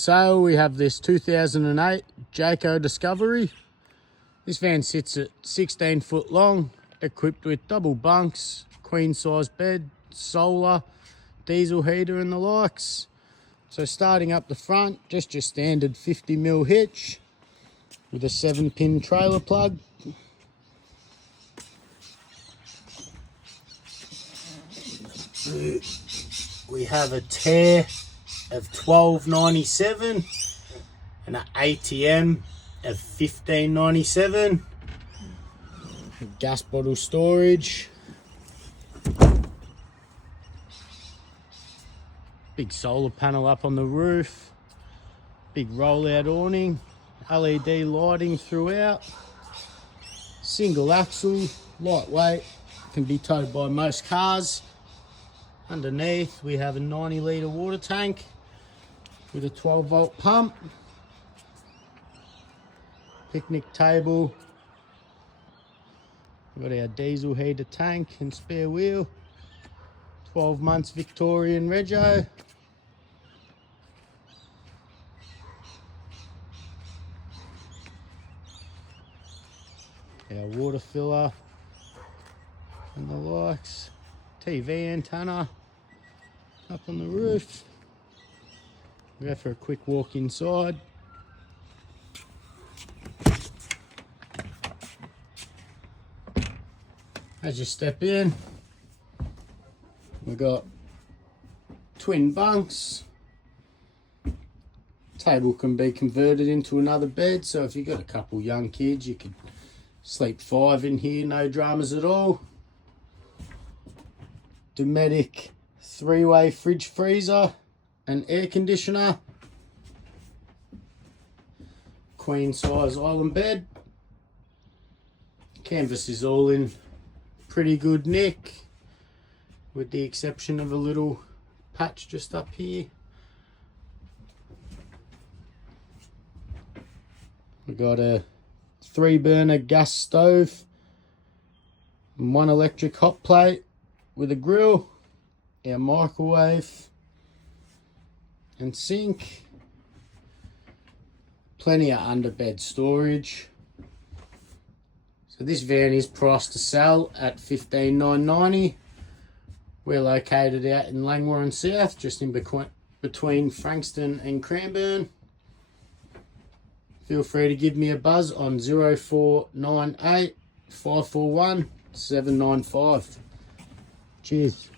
So we have this 2008 Jayco Discovery. This van sits at 16 foot long, equipped with double bunks, queen size bed, solar, diesel heater and the likes. So starting up the front, just your standard 50mm hitch with a 7-pin trailer plug. We have a tear of 1297 and an ATM of 1597. Gas bottle storage. Big solar panel up on the roof. Big rollout awning. LED lighting throughout. Single axle, lightweight, can be towed by most cars. Underneath we have a 90 litre water tank with a 12-volt pump. Picnic table. We've got our diesel heater tank and spare wheel. 12 months Victorian rego. Our water filler and the likes. TV antenna up on the roof. We'll go for a quick walk inside. As you step in, we've got twin bunks. Table can be converted into another bed, so if you've got a couple young kids, you could sleep 5 in here, no dramas at all. Dometic 3-way fridge freezer and air conditioner. Queen size island bed. Canvas is all in pretty good nick, with the exception of a little patch just up here. We've got a 3-burner gas stove and 1 electric hot plate with a grill, our microwave and sink. Plenty of underbed storage. So this van is priced to sell at $15,990. We're located out in Langwarrin South, just in between Frankston and Cranbourne. Feel free to give me a buzz on 0498 541 795. Cheers.